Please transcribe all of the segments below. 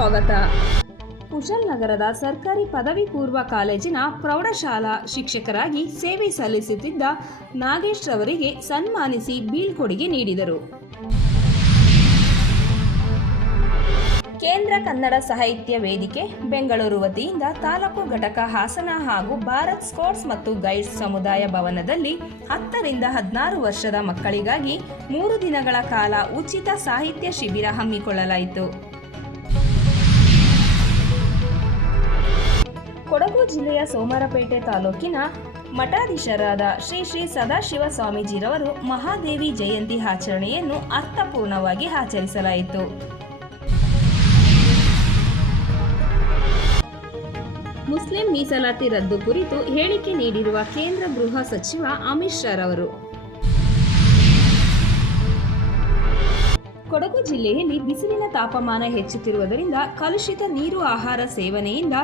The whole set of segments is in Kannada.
ಸ್ವಾಗತ. ಕುಶಾಲನಗರದ ಸರ್ಕಾರಿ ಪದವಿ ಪೂರ್ವ ಕಾಲೇಜಿನ ಪ್ರೌಢಶಾಲಾ ಶಿಕ್ಷಕರಾಗಿ ಸೇವೆ ಸಲ್ಲಿಸುತ್ತಿದ್ದ ನಾಗೇಶ್ ರವರಿಗೆ ಸನ್ಮಾನಿಸಿ ಬೀಳ್ಕೊಡುಗೆ ನೀಡಿದರು. ಕೇಂದ್ರ ಕನ್ನಡ ಸಾಹಿತ್ಯ ವೇದಿಕೆ ಬೆಂಗಳೂರು ವತಿಯಿಂದ ತಾಲೂಕು ಘಟಕ ಹಾಸನ ಹಾಗೂ ಭಾರತ್ ಸ್ಕೌಟ್ಸ್ ಮತ್ತು ಗೈಡ್ಸ್ ಸಮುದಾಯ ಭವನದಲ್ಲಿ 10 ರಿಂದ 16 ವರ್ಷದ ಮಕ್ಕಳಿಗಾಗಿ 3 ದಿನಗಳ ಕಾಲ ಉಚಿತ ಸಾಹಿತ್ಯ ಶಿಬಿರ ಹಮ್ಮಿಕೊಳ್ಳಲಾಯಿತು. ಕೊಡಗು ಜಿಲ್ಲೆಯ ಸೋಮವಾರಪೇಟೆ ತಾಲೂಕಿನ ಮಠಾಧೀಶರಾದ ಶ್ರೀ ಶ್ರೀ ಸದಾಶಿವ ಸ್ವಾಮೀಜಿರವರು ಮಹಾದೇವಿ ಜಯಂತಿ ಆಚರಣೆಯನ್ನು ಅರ್ಥಪೂರ್ಣವಾಗಿ ಆಚರಿಸಲಾಯಿತು. ಮುಸ್ಲಿಂ ಮೀಸಲಾತಿ ರದ್ದು ಕುರಿತು ಹೇಳಿಕೆ ನೀಡಿರುವ ಕೇಂದ್ರ ಗೃಹ ಸಚಿವ ಅಮಿತ್ ಶಾ ರವರು ಕೊಡಗು ಜಿಲ್ಲೆಯಲ್ಲಿ ಬಿಸಿಲಿನ ತಾಪಮಾನ ಹೆಚ್ಚುತ್ತಿರುವುದರಿಂದ ಕಲುಷಿತ ನೀರು ಆಹಾರ ಸೇವನೆಯಿಂದ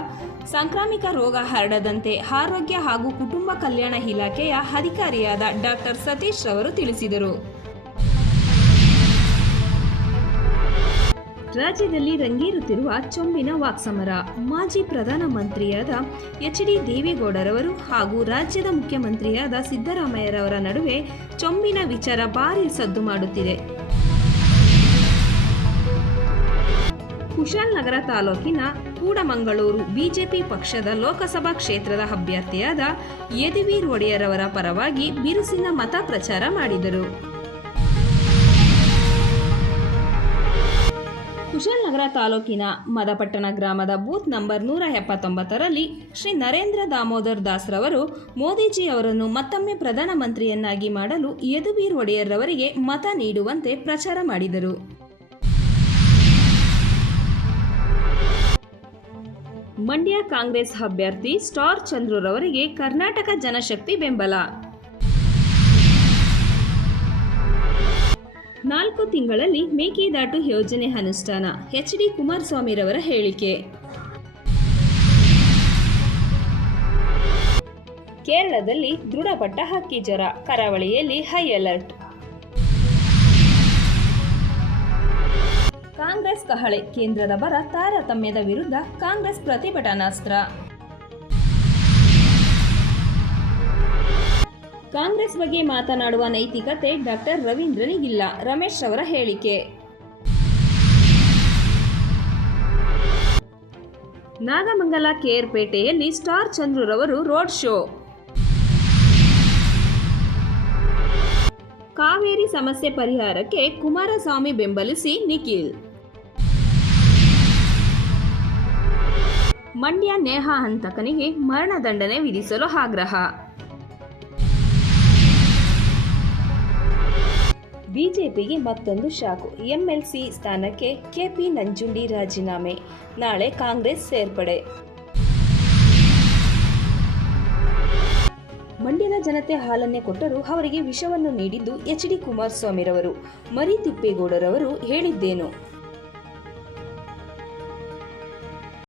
ಸಾಂಕ್ರಾಮಿಕ ರೋಗ ಹರಡದಂತೆ ಆರೋಗ್ಯ ಹಾಗೂ ಕುಟುಂಬ ಕಲ್ಯಾಣ ಇಲಾಖೆಯ ಅಧಿಕಾರಿಯಾದ ಡಾಕ್ಟರ್ ಸತೀಶ್ ರವರು ತಿಳಿಸಿದರು. ರಾಜ್ಯದಲ್ಲಿ ರಂಗೇರುತ್ತಿರುವ ಚೊಂಬಿನ ವಾಕ್ಸಮರ ಮಾಜಿ ಪ್ರಧಾನಮಂತ್ರಿಯಾದ ಎಚ್.ಡಿ. ದೇವೇಗೌಡರವರು ಹಾಗೂ ರಾಜ್ಯದ ಮುಖ್ಯಮಂತ್ರಿಯಾದ ಸಿದ್ದರಾಮಯ್ಯರವರ ನಡುವೆ ಚೊಂಬಿನ ವಿಚಾರ ಭಾರೀ ಸದ್ದು ಮಾಡುತ್ತಿದೆ. ಕುಶಾಲನಗರ ತಾಲೂಕಿನ ಕೂಡಮಂಗಳೂರು ಬಿಜೆಪಿ ಪಕ್ಷದ ಲೋಕಸಭಾ ಕ್ಷೇತ್ರದ ಅಭ್ಯರ್ಥಿಯಾದ ಯದುವೀರ್ ಒಡೆಯರ್ ಅವರ ಪರವಾಗಿ ಬಿರುಸಿನ ಮತ ಪ್ರಚಾರ ಮಾಡಿದರು. ಕುಶಾಲನಗರ ತಾಲೂಕಿನ ಮದಪಟ್ಟಣ ಗ್ರಾಮದ ಬೂತ್ ನಂಬರ್ 179ರಲ್ಲಿ ಶ್ರೀ ನರೇಂದ್ರ ದಾಮೋದರ್ ದಾಸ್ ರವರು ಮೋದಿಜಿ ಅವರನ್ನು ಮತ್ತೊಮ್ಮೆ ಪ್ರಧಾನಮಂತ್ರಿಯನ್ನಾಗಿ ಮಾಡಲು ಯದುವೀರ್ ಒಡೆಯರ್ ರವರಿಗೆ ಮತ ನೀಡುವಂತೆ ಪ್ರಚಾರ ಮಾಡಿದರು. ಮಂಡ್ಯ ಕಾಂಗ್ರೆಸ್ ಅಭ್ಯರ್ಥಿ ಸ್ಟಾರ್ ಚಂದ್ರು ರವರಿಗೆ ಕರ್ನಾಟಕ ಜನಶಕ್ತಿ ಬೆಂಬಲ. 4 ತಿಂಗಳಲ್ಲಿ ಮೇಕೆದಾಟು ಯೋಜನೆ ಅನುಷ್ಠಾನ ಎಚ್.ಡಿ. ಕುಮಾರಸ್ವಾಮಿ ರವರ ಹೇಳಿಕೆ. ಕೇರಳದಲ್ಲಿ ದೃಢಪಟ್ಟ ಹಕ್ಕಿ ಜ್ವರ, ಕರಾವಳಿಯಲ್ಲಿ ಹೈ ಅಲರ್ಟ್. ಕಾಂಗ್ರೆಸ್ ಕಹಳೆ, ಕೇಂದ್ರದ ಬರ ತಾರತಮ್ಯದ ವಿರುದ್ಧ ಕಾಂಗ್ರೆಸ್ ಪ್ರತಿಭಟನಾಸ್ತ್ರ. ಕಾಂಗ್ರೆಸ್ ಬಗ್ಗೆ ಮಾತನಾಡುವ ನೈತಿಕತೆ ಡಾಕ್ಟರ್ ರವೀಂದ್ರನಿಗಿಲ್ಲ, ರಮೇಶ್ ಅವರ ಹೇಳಿಕೆ. ನಾಗಮಂಗಲ ಕೇರ್ಪೇಟೆಯಲ್ಲಿ ಸ್ಟಾರ್ ಚಂದ್ರು ರವರು ರೋಡ್ ಶೋ. ಕಾವೇರಿ ಸಮಸ್ಯೆ ಪರಿಹಾರಕ್ಕೆ ಕುಮಾರಸ್ವಾಮಿ ಬೆಂಬಲಿಸಿ ನಿಖಿಲ್. ಮಂಡ್ಯ ನೇಹಾ ಹಂತಕನಿಗೆ ಮರಣದಂಡನೆ ವಿಧಿಸಲು ಆಗ್ರಹ. ಬಿಜೆಪಿಗೆ ಮತ್ತೊಂದು ಶಾಕು, ಎಂಎಲ್ಸಿ ಸ್ಥಾನಕ್ಕೆ ಕೆಪಿ ನಂಜುಂಡಿ ರಾಜೀನಾಮೆ, ನಾಳೆ ಕಾಂಗ್ರೆಸ್ ಸೇರ್ಪಡೆ. ಮಂಡ್ಯದ ಜನತೆ ಹಾಲನ್ನೇ ಕೊಟ್ಟರೂ ಅವರಿಗೆ ವಿಷವನ್ನು ನೀಡಿದ್ದು ಎಚ್.ಡಿ. ಕುಮಾರಸ್ವಾಮಿರವರು. ಮರಿ ತಿಪ್ಪೇಗೌಡರವರು ಹೇಳಿದ್ದೇನು?